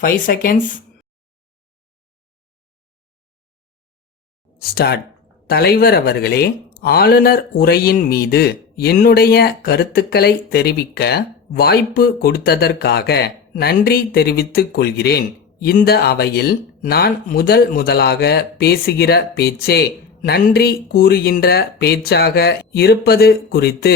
5 seconds. Start. தலைவர் அவர்களே, ஆளுநர் உரையின் மீது என்னுடைய கருத்துக்களை தெரிவிக்க வாய்ப்பு கொடுத்ததற்காக நன்றி தெரிவித்துக் கொள்கிறேன். இந்த அவையில் நான் முதலாக பேசுகிற பேச்சே நன்றி கூறுகின்ற பேச்சாக இருப்பது குறித்து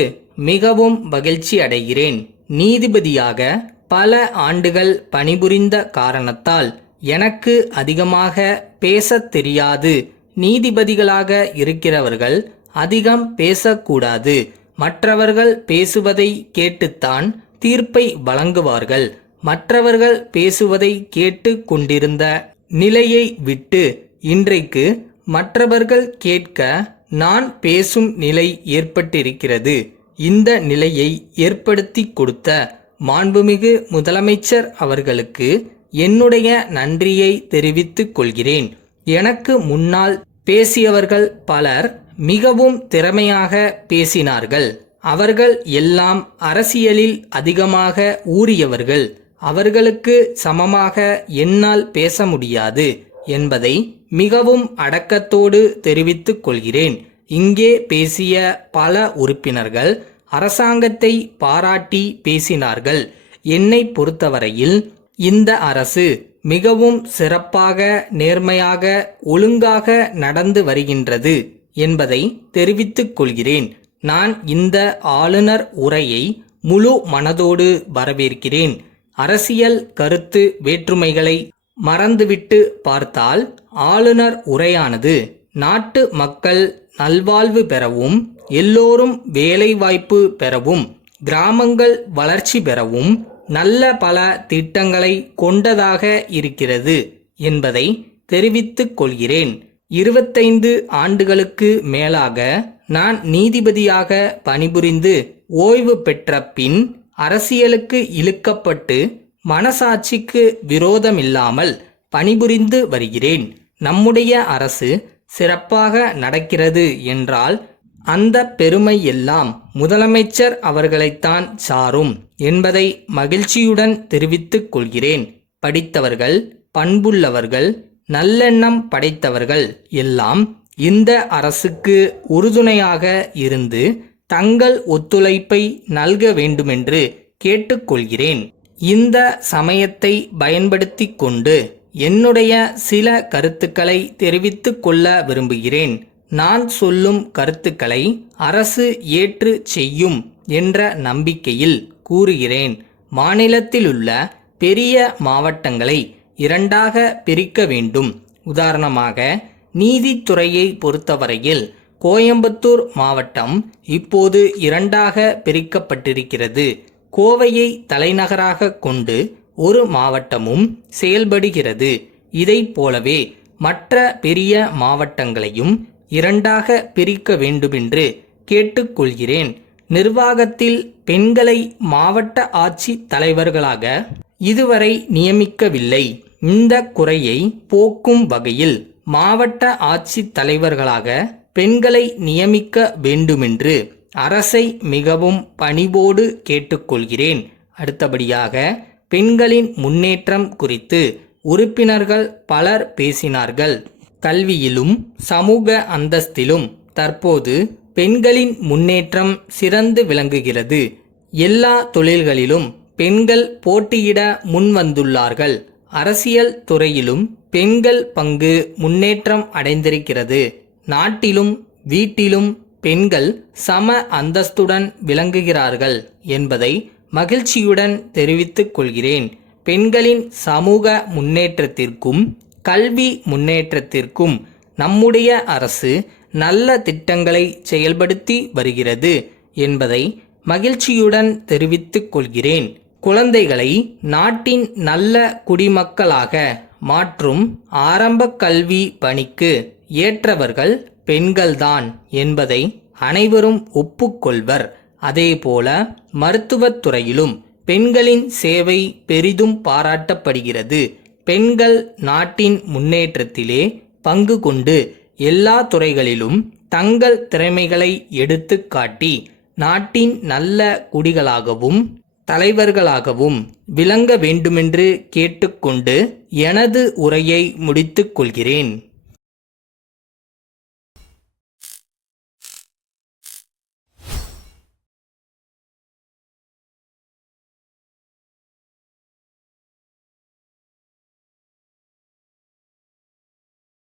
மிகவும் மகிழ்ச்சி அடைகிறேன். நீதிபதியாக பல ஆண்டுகள் பணிபுரிந்த காரணத்தால் எனக்கு அதிகமாக பேசத் தெரியாது. நீதிபதிகளாக இருக்கிறவர்கள் அதிகம் பேசக்கூடாது. மற்றவர்கள் பேசுவதை கேட்டுத்தான் தீர்ப்பை வழங்குவார்கள். மற்றவர்கள் பேசுவதை கேட்டு கொண்டிருந்த நிலையை விட்டு இன்றைக்கு மற்றவர்கள் கேட்க நான் பேசும் நிலை ஏற்பட்டிருக்கிறது. இந்த நிலையை ஏற்படுத்தி கொடுத்த மாண்புமிகு முதலமைச்சர் அவர்களுக்கு என்னுடைய நன்றியை தெரிவித்துக் கொள்கிறேன். எனக்கு முன்னால் பேசியவர்கள் பலர் மிகவும் திறமையாக பேசினார்கள். அவர்கள் எல்லாம் அரசியலில் அதிகமாக ஊறியவர்கள். அவர்களுக்கு சமமாக என்னால் பேச முடியாது என்பதை மிகவும் அடக்கத்தோடு தெரிவித்துக் கொள்கிறேன். இங்கே பேசிய பல உறுப்பினர்கள் அரசாங்கத்தை பாராட்டி பேசினார்கள். என்னை பொறுத்தவரையில் இந்த அரசு மிகவும் சிறப்பாக, நேர்மையாக, ஒழுங்காக நடந்து வருகின்றது என்பதை தெரிவித்துக் கொள்கிறேன். நான் இந்த ஆளுநர் உரையை முழு மனதோடு வரவேற்கிறேன். அரசியல் கருத்து வேற்றுமைகளை மறந்துவிட்டு பார்த்தால் ஆளுநர் உரையானது நாட்டு மக்கள் நல்வாழ்வு பெறவும், எல்லோரும் வேலைவாய்ப்பு பெறவும், கிராமங்கள் வளர்ச்சி பெறவும் நல்ல பல திட்டங்களை கொண்டதாக இருக்கிறது என்பதை தெரிவித்துக் கொள்கிறேன். 25 ஆண்டுகளுக்கு மேலாக நான் நீதிபதியாக பணிபுரிந்து ஓய்வு பெற்ற பின் அரசியலுக்கு இழுக்கப்பட்டு மனசாட்சிக்கு விரோதமில்லாமல் பணிபுரிந்து வருகிறேன். நம்முடைய அரசு சிறப்பாக நடக்கிறது என்றால் அந்த பெருமை எல்லாம் முதலமைச்சர் அவர்களைத்தான் சாரும் என்பதை மகிழ்ச்சியுடன் தெரிவித்துக் கொள்கிறேன். படித்தவர்கள், பண்புள்ளவர்கள், நல்லெண்ணம் படைத்தவர்கள் எல்லாம் இந்த அரசுக்கு உறுதுணையாக இருந்து தங்கள் ஒத்துழைப்பை நல்க வேண்டுமென்று கேட்டுக்கொள்கிறேன். இந்த சமயத்தை பயன்படுத்தி கொண்டு என்னுடைய சில கருத்துக்களை தெரிவித்துக் கொள்ள விரும்புகிறேன். நான் சொல்லும் கருத்துக்களை அரசு ஏற்று செய்யும் என்ற நம்பிக்கையில் கூறுகிறேன். மாநிலத்திலுள்ள பெரிய மாவட்டங்களை 2ஆக பிரிக்க வேண்டும். உதாரணமாக, நீதித்துறையை பொறுத்தவரையில் கோயம்புத்தூர் மாவட்டம் இப்போது 2ஆக பிரிக்கப்பட்டிருக்கிறது. கோவையை தலைநகராக கொண்டு ஒரு மாவட்டமும் செயல்படுகிறது. இதைப் போலவே மற்ற பெரிய மாவட்டங்களையும் 2ஆக பிரிக்க வேண்டுமென்று கேட்டுக்கொள்கிறேன். நிர்வாகத்தில் பெண்களை மாவட்ட ஆட்சி தலைவர்களாக இதுவரை நியமிக்கவில்லை. இந்த குறையை போக்கும் வகையில் மாவட்ட ஆட்சி தலைவர்களாக பெண்களை நியமிக்க வேண்டுமென்று அரசை மிகவும் பணிவோடு கேட்டுக்கொள்கிறேன். அடுத்தபடியாக, பெண்களின் முன்னேற்றம் குறித்து உறுப்பினர்கள் பலர் பேசினார்கள். கல்வியிலும் சமூக அந்தஸ்திலும் தற்போது பெண்களின் முன்னேற்றம் சிறந்து விளங்குகிறது. எல்லா தொழில்களிலும் பெண்கள் போட்டியிட முன்வந்துள்ளார்கள். அரசியல் துறையிலும் பெண்கள் பங்கு முன்னேற்றம் அடைந்திருக்கிறது. நாட்டிலும் வீட்டிலும் பெண்கள் சம அந்தஸ்துடன் விளங்குகிறார்கள் என்பதை மகிழ்ச்சியுடன் தெரிவித்துக் கொள்கிறேன். பெண்களின் சமூக முன்னேற்றத்திற்கும் கல்வி முன்னேற்றத்திற்கும் நம்முடைய அரசு நல்ல திட்டங்களை செயல்படுத்தி வருகிறது என்பதை மகிழ்ச்சியுடன் தெரிவித்துக் கொள்கிறேன். குழந்தைகளை நாட்டின் நல்ல குடிமக்களாக மாற்றும் ஆரம்ப கல்வி பணிக்கு ஏற்றவர்கள் பெண்கள்தான் என்பதை அனைவரும் ஒப்புக்கொள்வர். அதேபோல மருத்துவத் துறையிலும் பெண்களின் சேவை பெரிதும் பாராட்டப்படுகிறது. பெண்கள் நாட்டின் முன்னேற்றத்திலே பங்கு கொண்டு எல்லா துறைகளிலும் தங்கள் திறமைகளை எடுத்து காட்டி நாட்டின் நல்ல குடிகளாகவும் தலைவர்களாகவும் விளங்க வேண்டுமென்று கேட்டுக்கொண்டு எனது உரையை முடித்துக் கொள்கிறேன்.